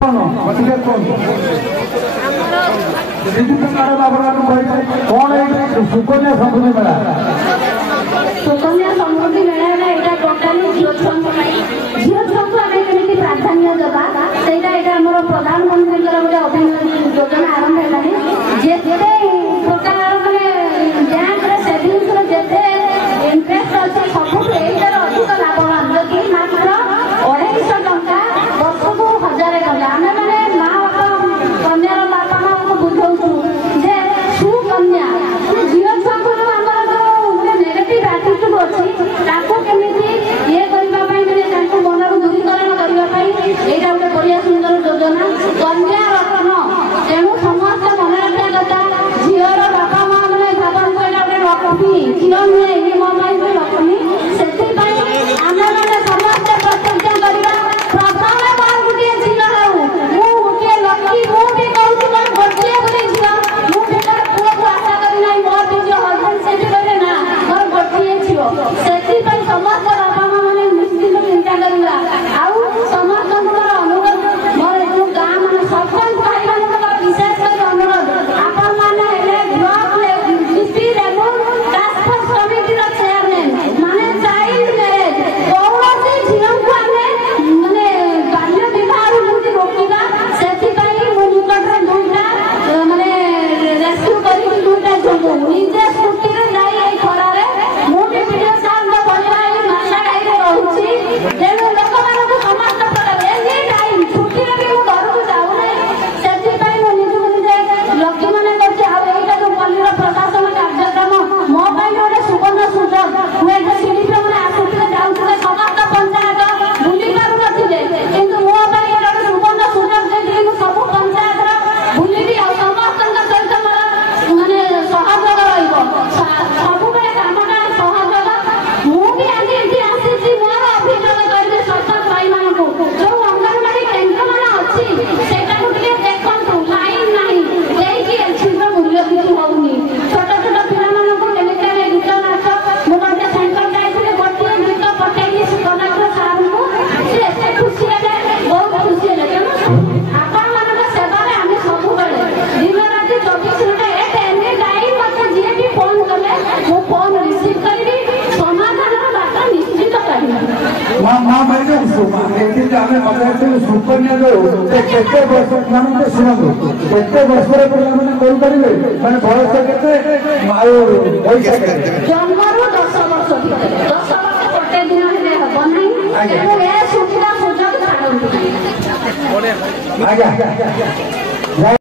सुकन्या समृद्धि मेला सुकन्या समृद्धि मेला यहाँ टोटाली झील छुआ झील छुआ को आम केमी प्राधान्य देवा से प्रधानमंत्री गोटे अभिनव योजना आरंभ है प्रकार मैंने बैंक सेविंग्स जिते इंटरेस्ट अच्छे सब अधिक लाभवान जदि मात्र 250 टंका वर्ष को 1000 टंका आम मैंने माँ बापा कन्यार बापा माँ को बुझाऊ जे सुकन्या झील छुआ को आम नेगेटिव आटिट्यूड अच्छी केमी ये करने मनर दूरीकरण करने यहाँ गोटे बढ़िया सुंदर योजना कन्या रत्न तेणु समस्त मन रखा कथा झीर बापा माँ मैंने भावना गोटे लक्ष्मी झील नुहे मो भाई लक्ष्मी से आम मैंने समस्ते प्रतिज्ञा करवा प्रथम बार गोटे झील हूँ गोटे लक्ष्मी मुझे कहूँ मोर गोटे गोटे झील मुझे पुआ को आशा करना मोर निज हजबैंड से कहले ना मोर गोटे झील से समस्त बापा माँ मैंने निश्चित चिंता करवा आउ समस्त अनुरोध मोर जो गाँ मान सरपंच भाई मान विशेष कर अनुरोध आपण मैंने block district level task force committee chairman माने चाइल्ड मैरेज कौन झील को आम मैंने बाल्य विवाह मुझे रोकवा से मो निकट दुईटा माने रेस्क्यू कर दुईटा झील निजे स्कूटी जाए खरारे मुझे वीडियो साहब परिवार मासा गाई रोचे तेणु लोक मानक समस्त प्रकार एनी टाइम छुट्टी भी मुझे घर को जाऊना से निजुक निजे लक्ष्मी मैंने करता जो पल्लीर प्रशासन कार्यक्रम मो गोटे सुवर्ण सुजोग मुझे सीडीपी मैंने आसुले जाऊे समस्त पंचायत बुली पार नी कि मो गोटे सुवर्ण सुजोग देखिए मुझे सब पंचायत बुलि समस्त सहित मोर मानने सहयोग रब कामटा सहयोग मुझे आज ये आसी मोर अभियोग करेंगे सरपंच भाई मान जो अंगनवाड़ी केन्द्र मान अच्छी से देखु लाइन ना शीघ्र मूल्य किसी होनी छोट छोट पिला गीत नाच मुझे सेंटर जाइए गोटे गीत पठेली कलेक्टर सार को सी खुशी है बहुत खुशी है तेणु आपण मान सेवार आम सब दिन राति 24 घंटा एनी टाइम मत जी भी फोन कले मु फोन रिसीव करी समाधान बात निश्चित करी माँ भाई जो सुकन्या जो केते वर्ष मान शुणु केते वर्ष पे करेंगे मैंने बयस के जन्मरू 10 वर्ष भितर 10 वर्ष गोटे दिन हेले हम ना सुविधा सुजोग छाड़ू आज्ञा